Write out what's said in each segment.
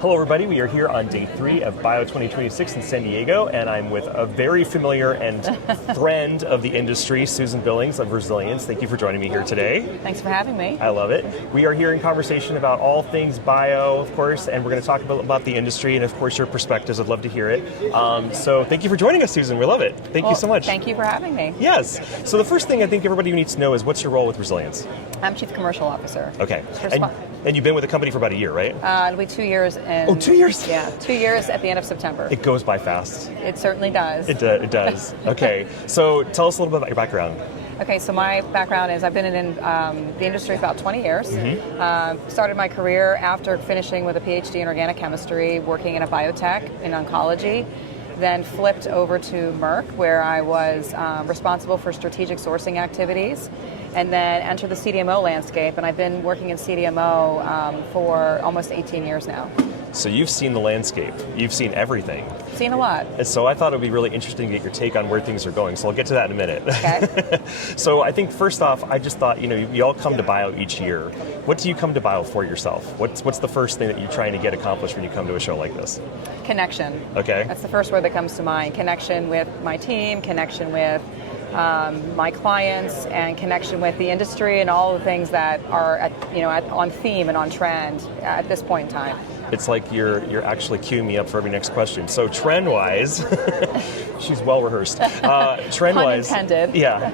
Hello everybody, we are here on day 3 of Bio 2026 in San Diego, and I'm with a very familiar and friend of the industry, Susan Billings of Resilience. Thank you for joining me here today. Thanks for having me. I love it. We are here in conversation about all things bio, of course, and we're going to talk about the industry and, of course, your perspectives. I'd love to hear it. So thank you for joining us, Susan. We love it. Thank you so much. Thank you for having me. Yes. So the first thing I think everybody needs to know is, what's your role with Resilience? I'm Chief Commercial Officer. Okay. And you've been with the company for about a year, right? It'll be 2 years. Oh, 2 years? Yeah, 2 years at the end of September. It goes by fast. It certainly does. It does. Okay. So tell us a little bit about your background. Okay, so my background is I've been in the industry for about 20 years. Started my career after finishing with a PhD in organic chemistry, working in a biotech in oncology. Then flipped over to Merck, where I was responsible for strategic sourcing activities, and then entered the CDMO landscape. And I've been working in CDMO for almost 18 years now. So you've seen the landscape. You've seen everything. Seen a lot. And so I thought it would be really interesting to get your take on where things are going. So I'll get to that in a minute. Okay. So I think first off, I just thought, you all come to Bio each year. What do you come to Bio for yourself? What's the first thing that you're trying to get accomplished when you come to a show like this? Connection. Okay. That's the first word that comes to mind. Connection with my team, connection with my clients, and connection with the industry and all the things that are on theme and on trend at this point in time. It's like you're actually queuing me up for every next question. So trend-wise, she's well rehearsed. Trend-wise, pun intended. Yeah.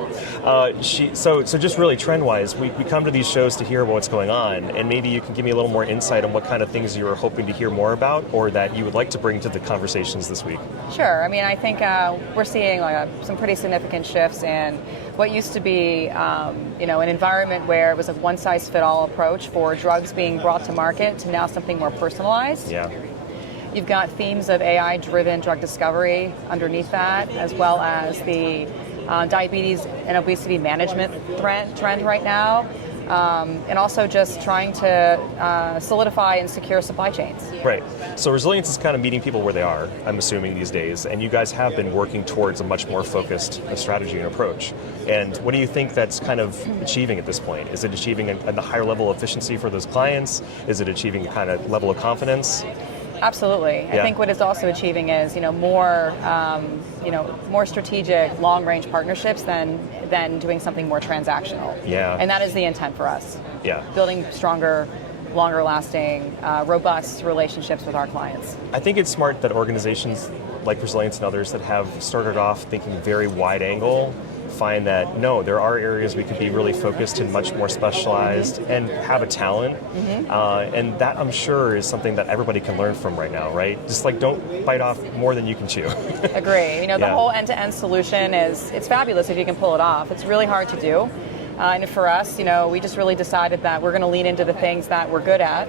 So just really trend-wise, we come to these shows to hear about what's going on, and maybe you can give me a little more insight on what kind of things you were hoping to hear more about, or that you would like to bring to the conversations this week. Sure. I mean, I think we're seeing some pretty significant shifts in what used to be, an environment where it was a one-size-fit-all approach for drugs being brought to market to now something more personalized. Yeah. You've got themes of AI-driven drug discovery underneath that, as well as the diabetes and obesity management trend right now, and also just trying to solidify and secure supply chains. Right. So Resilience is kind of meeting people where they are, I'm assuming, these days, and you guys have been working towards a much more focused strategy and approach. And what do you think that's kind of achieving at this point? Is it achieving a higher level of efficiency for those clients? Is it achieving a kind of level of confidence? Absolutely. Yeah. I think what it's also achieving is, more strategic, long-range partnerships than doing something more transactional. Yeah. And that is the intent for us. Yeah. Building stronger, longer-lasting, robust relationships with our clients. I think it's smart that organizations like Resilience and others that have started off thinking very wide angle find that, no, there are areas we could be really focused and much more specialized and have a talent. And that, I'm sure, is something that everybody can learn from right now, right? Just don't bite off more than you can chew. Agree. The whole end-to-end solution it's fabulous if you can pull it off. It's really hard to do. And for us, we just really decided that we're going to lean into the things that we're good at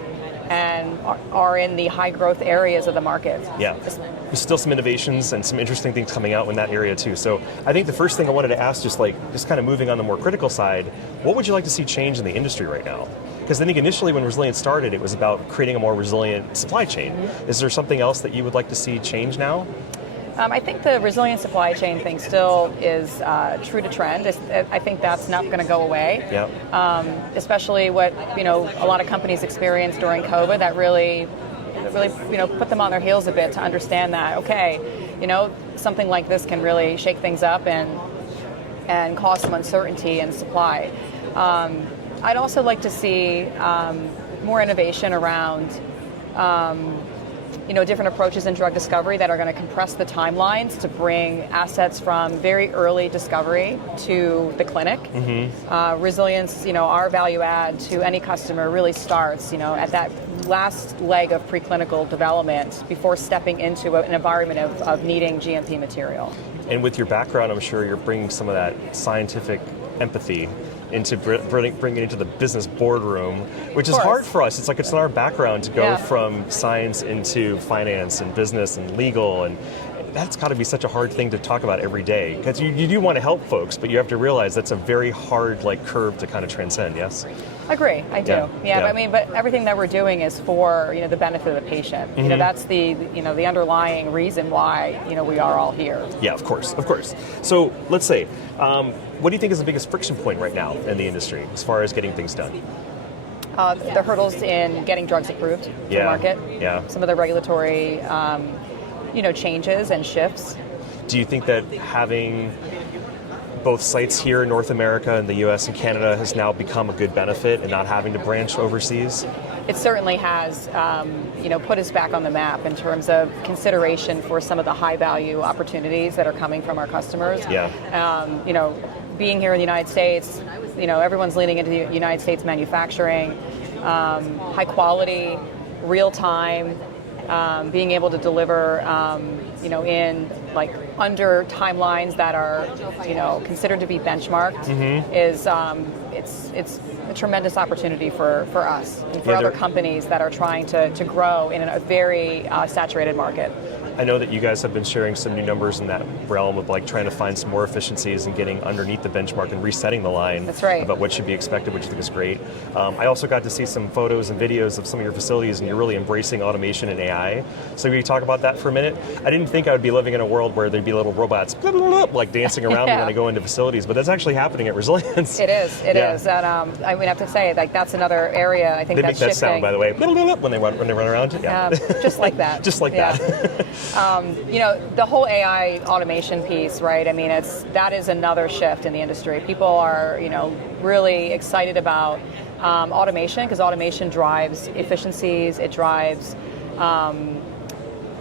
and are in the high growth areas of the market. Yeah, there's still some innovations and some interesting things coming out in that area too. So I think the first thing I wanted to ask, just kind of moving on the more critical side, what would you like to see change in the industry right now? Because I think initially when Resilience started, it was about creating a more resilient supply chain. Is there something else that you would like to see change now? I think the resilient supply chain thing still is true to trend. I think that's not going to go away. Yep. Especially what a lot of companies experienced during COVID, that really put them on their heels a bit to understand that something like this can really shake things up and cause some uncertainty in supply. I'd also like to see more innovation around different approaches in drug discovery that are going to compress the timelines to bring assets from very early discovery to the clinic. Resilience, our value add to any customer really starts, at that last leg of preclinical development before stepping into an environment of needing GMP material. And with your background, I'm sure you're bringing some of that scientific empathy into bringing it into the business boardroom, which is hard for us. It's in our background to go from science into finance and business and legal, and that's got to be such a hard thing to talk about every day, because you do want to help folks, but you have to realize that's a very hard curve to kind of transcend. Yes, agree. I do. Yeah. But everything that we're doing is for the benefit of the patient. That's the the underlying reason why we are all here. Yeah, of course. So let's say, what do you think is the biggest friction point right now in the industry as far as getting things done? the hurdles in getting drugs approved to market. Yeah. Some of the regulatory, changes and shifts. Do you think that having both sites here in North America and the US and Canada has now become a good benefit and not having to branch overseas? It certainly has, put us back on the map in terms of consideration for some of the high-value opportunities that are coming from our customers. Yeah. Being here in the United States, everyone's leaning into the United States manufacturing, high quality, real time, being able to deliver, in like under timelines that are, considered to be benchmarked is it's a tremendous opportunity for us and for other companies that are trying to grow in a very saturated market. I know that you guys have been sharing some new numbers in that realm of like trying to find some more efficiencies and getting underneath the benchmark and resetting the line. That's right. About what should be expected, which I think is great. I also got to see some photos and videos of some of your facilities, and you're really embracing automation and AI. So can you talk about that for a minute? I didn't think I would be living in a world where there'd be little robots like dancing around me when I go into facilities, but that's actually happening at Resilience. It is. It is. And I would have to say, like, that's another area I think they that's make that shifting. sound, by the way, when they run around. Yeah. Just like that. Just like that. The whole AI automation piece, right? I mean, that is another shift in the industry. People are, really excited about automation because automation drives efficiencies. It drives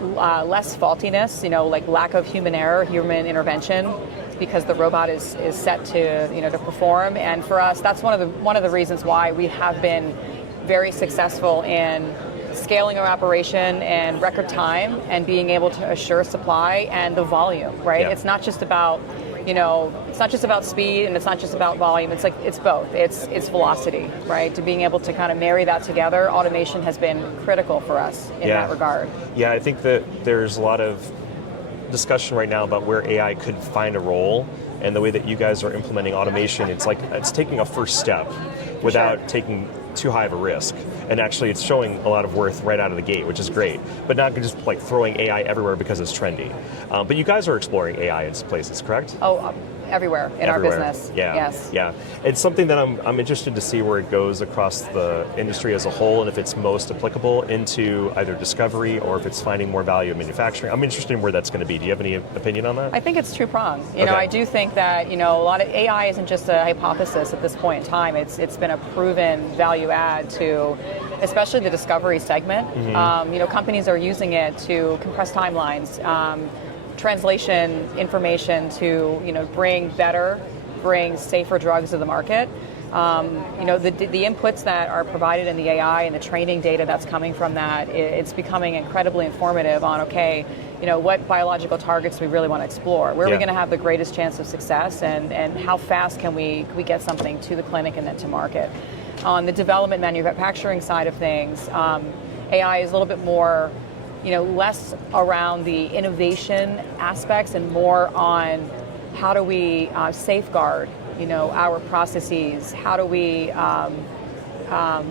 less faultiness, like lack of human error, human intervention, because the robot is set to to perform. And for us, that's one of the reasons why we have been very successful in scaling our operation in record time and being able to assure supply and the volume, right? Yeah. It's not just about, it's not just about speed and it's not just about volume. It's like, it's both. It's velocity, right? To being able to kind of marry that together, automation has been critical for us in that regard. Yeah, I think that there's a lot of discussion right now about where AI could find a role, and the way that you guys are implementing automation, it's taking a first step without taking too high of a risk. And actually it's showing a lot of worth right out of the gate, which is great, but not just like throwing AI everywhere because it's trendy. But you guys are exploring AI in places, correct? Oh, everywhere in our business. Yeah. Yes. Yeah. It's something that I'm interested to see where it goes across the industry as a whole, and if it's most applicable into either discovery or if it's finding more value in manufacturing. I'm interested in where that's going to be. Do you have any opinion on that? I think it's two-pronged. I do think that, a lot of AI isn't just a hypothesis at this point in time. It's been a proven value add to, especially the discovery segment. Companies are using it to compress timelines, translation information to bring safer drugs to the market. The inputs that are provided in the AI and the training data that's coming from that, it's becoming incredibly informative on what biological targets we really want to explore, where are we going to have the greatest chance of success, and how fast can we get something to the clinic and then to market. On the development manufacturing side of things, AI is a little bit more less around the innovation aspects and more on how do we safeguard, our processes, how do we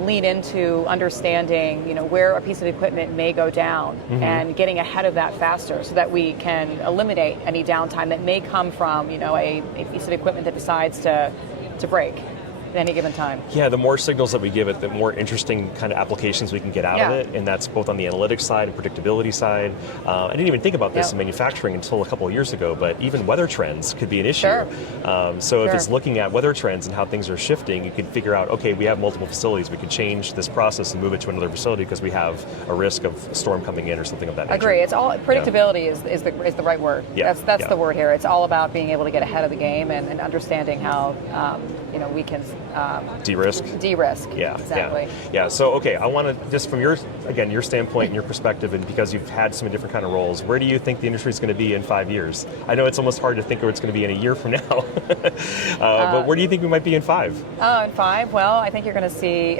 lean into understanding, where a piece of equipment may go down and getting ahead of that faster so that we can eliminate any downtime that may come from, a piece of equipment that decides to break at any given time. Yeah, the more signals that we give it, the more interesting kind of applications we can get out of it, and that's both on the analytics side and predictability side. I didn't even think about this in manufacturing until a couple of years ago, but even weather trends could be an issue. If it's looking at weather trends and how things are shifting, you could figure out, okay, we have multiple facilities, we could change this process and move it to another facility because we have a risk of a storm coming in or something of that nature. Agree. It's all predictability is the right word. That's the word here. It's all about being able to get ahead of the game and understanding how we can de-risk. Yeah, exactly. Yeah. So, okay, I want to just from your standpoint and your perspective, and because you've had some different kind of roles, where do you think the industry is going to be in 5 years? I know it's almost hard to think where it's going to be in a year from now, but where do you think we might be in 5? In 5, well, I think you're going to see,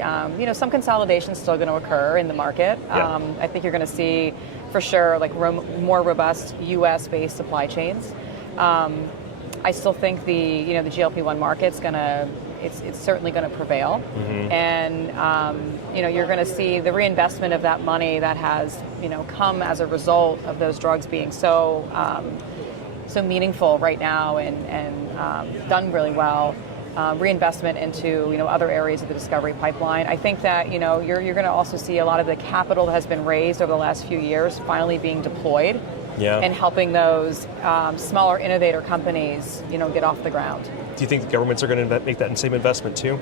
some consolidation still going to occur in the market. I think you're going to see, for sure, like more robust U.S.-based supply chains. I still think the GLP-1 market's it's certainly going to prevail, and you're going to see the reinvestment of that money that has come as a result of those drugs being so meaningful right now and done really well. reinvestment into other areas of the discovery pipeline. I think that you're going to also see a lot of the capital that has been raised over the last few years finally being deployed, and helping those smaller innovator companies get off the ground. Do you think the governments are going to make that same investment too?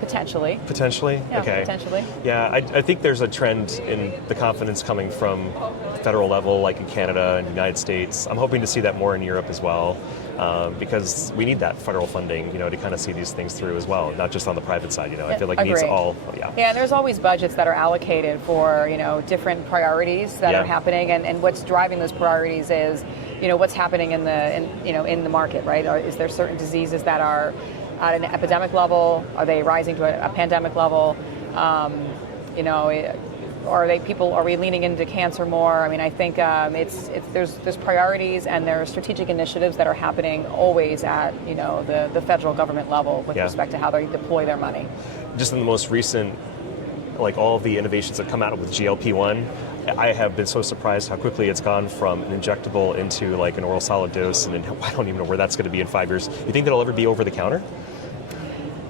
Potentially. Potentially? Yeah, okay. Potentially. Yeah, I think there's a trend in the confidence coming from the federal level, like in Canada and the United States. I'm hoping to see that more in Europe as well, because we need that federal funding, to kind of see these things through as well, not just on the private side. I feel like it needs all. Yeah. Yeah, and there's always budgets that are allocated for different priorities that are happening, and what's driving those priorities is what's happening in the market, right? Is there certain diseases that are at an epidemic level? Are they rising to a pandemic level? Are we leaning into cancer more? I mean, I think there's priorities and there are strategic initiatives that are happening always at the federal government level with respect to how they deploy their money. Just in the most recent, like all of the innovations that come out with GLP-1, I have been so surprised how quickly it's gone from an injectable into like an oral solid dose, and I don't even know where that's going to be in 5 years. You think that'll ever be over the counter?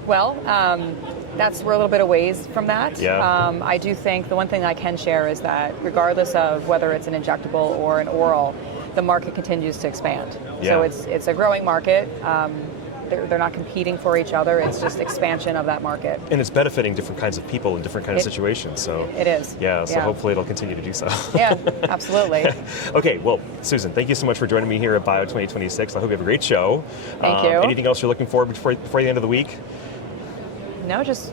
Well, we're a little bit away from that. Yeah. I do think the one thing I can share is that regardless of whether it's an injectable or an oral, the market continues to expand. Yeah. So it's a growing market. They're not competing for each other. It's just expansion of that market. And it's benefiting different kinds of people in different kinds of situations. So it is. Yeah, so hopefully it'll continue to do so. Yeah, absolutely. Okay, well, Susan, thank you so much for joining me here at Bio 2026. I hope you have a great show. Thank you. Anything else you're looking for before the end of the week? No, just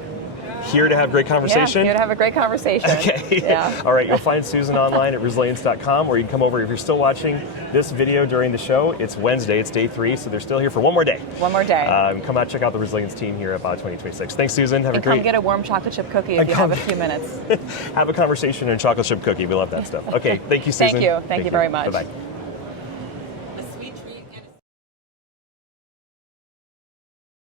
here to have great conversation? Yeah, here to have a great conversation. Okay. Yeah. All right, you'll find Susan online at resilience.com, or you can come over if you're still watching this video during the show. It's Wednesday, it's day 3, so they're still here for one more day. One more day. Come out, check out the Resilience team here at Bio 2026. Thanks, Susan. Have a great... come get a warm chocolate chip cookie if you have a few minutes. Have a conversation and a chocolate chip cookie. We love that stuff. Okay, thank you, Susan. Thank you very much. Bye-bye.